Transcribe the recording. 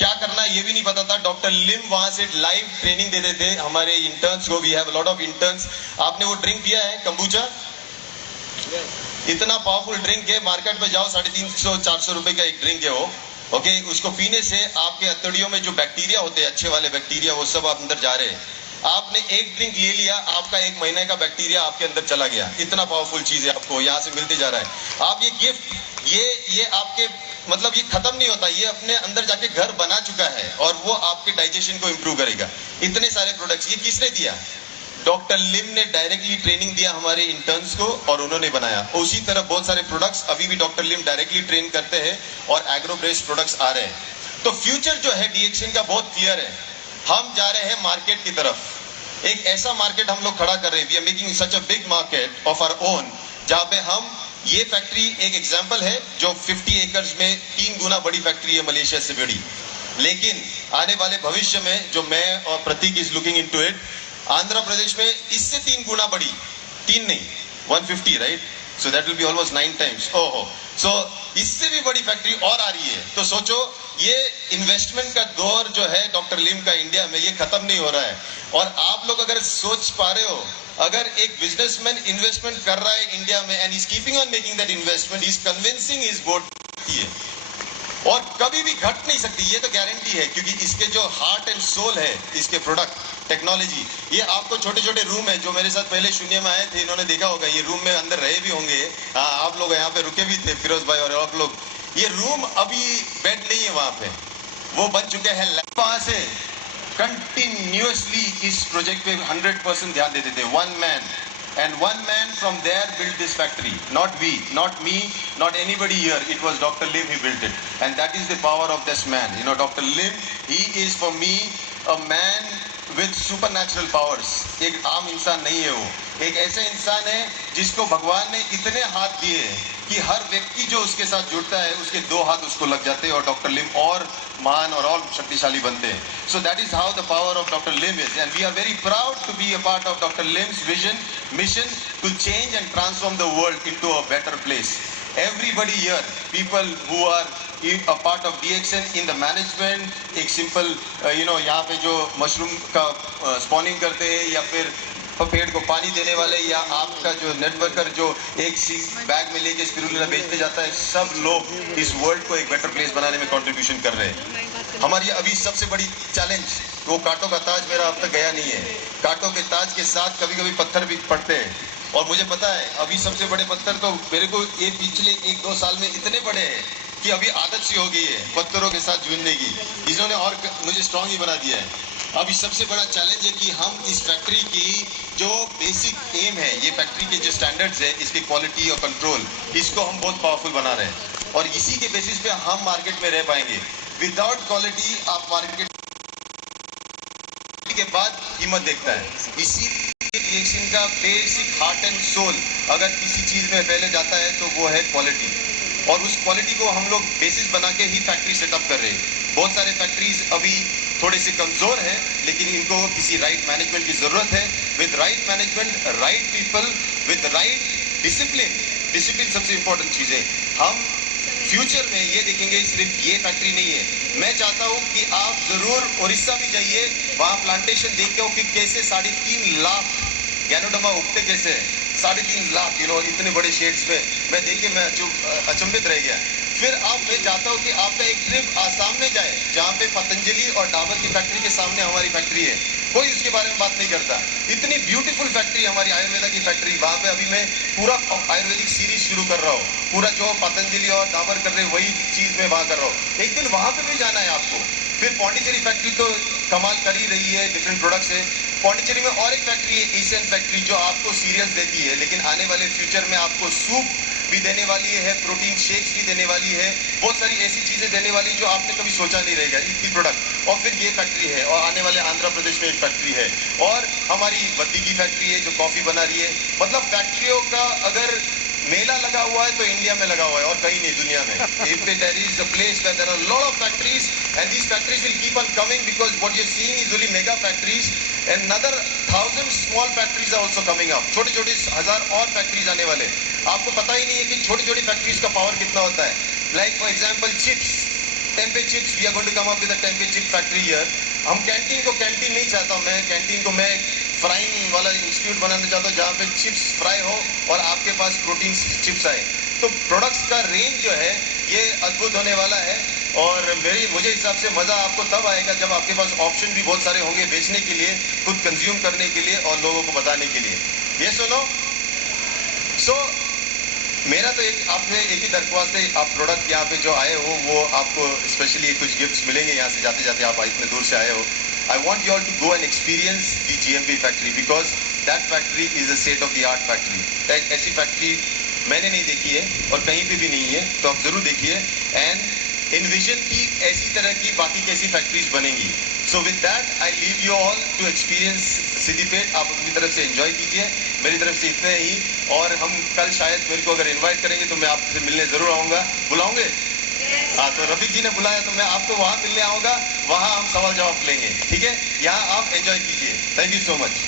क्या करना है ये भी नहीं पता था। डॉक्टर लिम वहां से लाइव ट्रेनिंग देते थे हमारे इंटर्न्स को। We have lot of interns. आपने वो ड्रिंक पिया है कंबूचा? इतना पावरफुल ड्रिंक है, मार्केट में जाओ 350-400 रुपए का एक ड्रिंक है वो। ओके, उसको पीने से आपके अतड़ियों में जो बैक्टीरिया होते हैं, अच्छे वाले बैक्टीरिया, वो सब अंदर जा रहे हैं। आपने एक ड्रिंक ले लिया, आपका 1 महीने का बैक्टीरिया आपके अंदर चला गया। इतना पावरफुल चीज है, आपको यहाँ से मिलते जा रहा है। आप ये गिफ्ट, ये आपके मतलब ये खत्म नहीं होता, ये अपने अंदर जाके घर बना चुका है और वो आपके डाइजेशन को इंप्रूव करेगा। इतने सारे प्रोडक्ट्स ये किसने दिया? डॉक्टर लिम ने डायरेक्टली ट्रेनिंग दिया हमारे इंटर्न्स को और उन्होंने बनाया। उसी तरह बहुत सारे प्रोडक्ट्स अभी भी डॉक्टर लिम डायरेक्टली ट्रेन करते हैं और एग्रो बेस्ड प्रोडक्ट्स आ रहे हैं। तो फ्यूचर जो है डीएक्शन का बहुत क्लियर है। हम जा रहे हैं मार्केट की तरफ। एक ऐसा मार्केट हम लोग खड़ा कर रहे हैं। We are making such a big market of our own, जहां पे हम, ये फैक्ट्री एक एग्जांपल है जो 50 एकर्स में 3 गुना बड़ी फैक्ट्री है, मलेशिया से बड़ी। लेकिन आने वाले भविष्य में जो मैं और Prateek is looking into it, Andhra Pradesh में इससे 3 गुना बड़ी, 3 नहीं 150, right? So that will be almost 9 times. ओहो, सो इससे भी बड़ी फैक्ट्री और आ रही है। तो सोचो, ये इन्वेस्टमेंट का दौर जो है डॉक्टर लिम का इंडिया में, ये खत्म नहीं हो रहा है। और आप लोग अगर सोच पा रहे हो, अगर एक बिजनेसमैन इन्वेस्टमेंट कर रहा है इंडिया में and is keeping on making that investment, is convincing his board है और कभी भी घट नहीं सकती, ये तो गारंटी है। क्योंकि इसके जो हार्ट एंड सोल है, इसके प्रोडक्ट टेक्नोलॉजी, ये आपको छोटे छोटे रूम है। जो मेरे साथ पहले शून्य में आए थे, इन्होंने देखा होगा, ये रूम में अंदर रहे भी होंगे। हाँ, आप लोग यहाँ पे रुके भी थे, फिरोज भाई और आप लोग। ये रूम अभी बेड नहीं है वहां पे, वो बन चुके हैं। वहां से कंटिन्यूअसली इस प्रोजेक्ट पे 100% ध्यान देते थे। one man from there built this factory. Not we, not me, not anybody here. It was Dr. Lim, he built it. And that is the power of this man. You know, Dr. Lim, he is for me a man with supernatural powers. एक आम इंसान नहीं है वो, एक ऐसे इंसान है जिसको भगवान ने इतने हाथ दिए कि हर व्यक्ति जो उसके साथ जुड़ता है, उसके 2 हाथ उसको लग जाते हैं और डॉक्टर लिम और महान और शक्तिशाली बनते हैं। So that is how the power of Dr. Lim is, and we are very proud to be a part of Dr. Lim's mission to change and transform the world into a better place. Everybody here, people who are a part of DXN in the management, एक simple यहाँ पे जो mushroom का spawning करते हैं, या फिर पेड़ को पानी देने वाले, या आपका जो नेटवर्कर जो एक बैग में लेके स्पिरुलिना बेचते जाता है, सब लोग इस वर्ल्ड को एक बेटर प्लेस बनाने में कंट्रीब्यूशन कर रहे हैं। हमारी अभी सबसे बड़ी चैलेंज, वो कांटों का ताज मेरा अब तक गया नहीं है। कांटों के ताज के साथ कभी कभी पत्थर भी पड़ते हैं, और मुझे पता है अभी सबसे बड़े पत्थर तो मेरे को ये पिछले 1-2 साल में इतने बड़े हैं कि अभी आदत सी हो गई है पत्थरों के साथ जूझने की। इन्होंने और मुझे स्ट्रांग ही बना दिया है। अभी सबसे बड़ा चैलेंज है कि हम इस फैक्ट्री की जो बेसिक एम है, ये फैक्ट्री के जो स्टैंडर्ड्स है, इसकी क्वालिटी और कंट्रोल, इसको हम बहुत पावरफुल बना रहे हैं। और इसी के बेसिस पे हम मार्केट में रह पाएंगे। विदाउट क्वालिटी आप मार्केट के बाद कीमत देखता है। इसी रिएक्शन का बेसिक हार्ट एंड सोल अगर किसी चीज में पहले जाता है तो वो है क्वालिटी, और उस क्वालिटी को हम लोग बेसिस बना के ही फैक्ट्री सेटअप कर रहे हैं। बहुत सारे फैक्ट्रीज अभी थोड़े से कमजोर है, लेकिन इनको किसी राइट मैनेजमेंट की जरूरत है। With right management, right people, with right discipline सबसे इंपॉर्टेंट चीज है। हम फ्यूचर में ये देखेंगे, सिर्फ ये फैक्ट्री नहीं है। मैं चाहता हूं कि आप जरूर उड़ीसा भी जाइए, वहां प्लांटेशन देखते हो कि कैसे 3.5 लाख गैनोडर्मा उगते, कैसे 3.5 लाख, इतने बड़े शेड्स में मैं देख के मैं अचंभित रह गया। फिर मैं चाहता हूं कि आपका एक ट्रिप आसाम में जाए, जहां पे पतंजलि और डाबर की फैक्ट्री के सामने हमारी फैक्ट्री है। कोई उसके बारे में बात नहीं करता। इतनी ब्यूटीफुल फैक्ट्री हमारी आयुर्वेदा की फैक्ट्री, वहां पे अभी मैं पूरा आयुर्वेदिक सीरीज शुरू कर रहा हूँ। पूरा जो पतंजलि और डाबर कर रहे वही चीज मैं वहां कर रहा हूँ। एक दिन वहां पे भी जाना है आपको। फिर पौंडीचेरी फैक्ट्री तो कमाल कर ही रही है, डिफरेंट प्रोडक्ट्स है। पौंडीचेरी में और एक फैक्ट्री है, एशियन फैक्ट्री, जो आपको सीरियल्स देती है, लेकिन आने वाले फ्यूचर में आपको सूप भी देने वाली है, प्रोटीन शेक्स भी देने वाली है, बहुत सारी ऐसी चीजें देने वाली जो आपने कभी सोचा नहीं रहेगा, इतनी प्रोडक्ट। और फिर ये फैक्ट्री है, और आने वाले आंध्र प्रदेश में एक फैक्ट्री है, और हमारी बद्दी की फैक्ट्री है जो कॉफी बना रही है। मतलब फैक्ट्रियों का अगर मेला लगा हुआ है तो इंडिया में लगा हुआ है, और कहीं नहीं दुनिया में। If there is a place where there are a lot of factories, and these factories will keep on coming, because what you're seeing is only mega factories, and another 1000 small factories are also coming up. छोटे छोटे 1000 और factories आने वाले। आपको पता ही नहीं है कि छोटी छोटी फैक्ट्रीज का पावर कितना होता है। Like for example chips, tempeh chips, we are going to come up with a tempeh chip factory here. हम कैंटीन को कैंटीन नहीं चाहता हूं, मैं कैंटीन को मैं फ्राइंग वाला इंस्टीट्यूट बनाना चाहता हूं जहां पे चिप्स फ्राई हो और आपके पास प्रोटीन चिप्स आए। तो प्रोडक्ट्स का रेंज जो है ये अद्भुत होने वाला है और मुझे हिसाब से मजा आपको तब आएगा जब आपके पास ऑप्शन भी बहुत सारे होंगे बेचने के लिए, खुद कंज्यूम करने के लिए और लोगों को बताने के लिए। ये सुनो, सो मेरा तो आपसे एक ही दरख्वास्त है, आप प्रोडक्ट यहाँ पे जो आए हो वो आपको स्पेशली कुछ गिफ्ट्स मिलेंगे यहाँ से जाते जाते, आप इतने दूर से आए हो। I want you all to go and experience the GMP factory because that factory is a state of the art factory. ऐसी फैक्ट्री मैंने नहीं देखी है और कहीं पे भी नहीं है, तो आप जरूर देखिए एंड इनविजन की ऐसी तरह की बाकी कैसी फैक्ट्रीज बनेंगी। So with that I leave you all to experience Siddipet. आप अपनी तरफ से एंजॉय कीजिए, मेरी तरफ से इतने ही। और हम कल शायद मेरे को अगर इनवाइट करेंगे तो मैं आपसे मिलने जरूर आऊँगा। बुलाओगे? हाँ, तो रफीक जी ने बुलाया तो मैं आपको वहाँ मिलने आऊँगा, वहाँ हम सवाल जवाब लेंगे, ठीक है? यहाँ आप एंजॉय कीजिए। Thank you so much.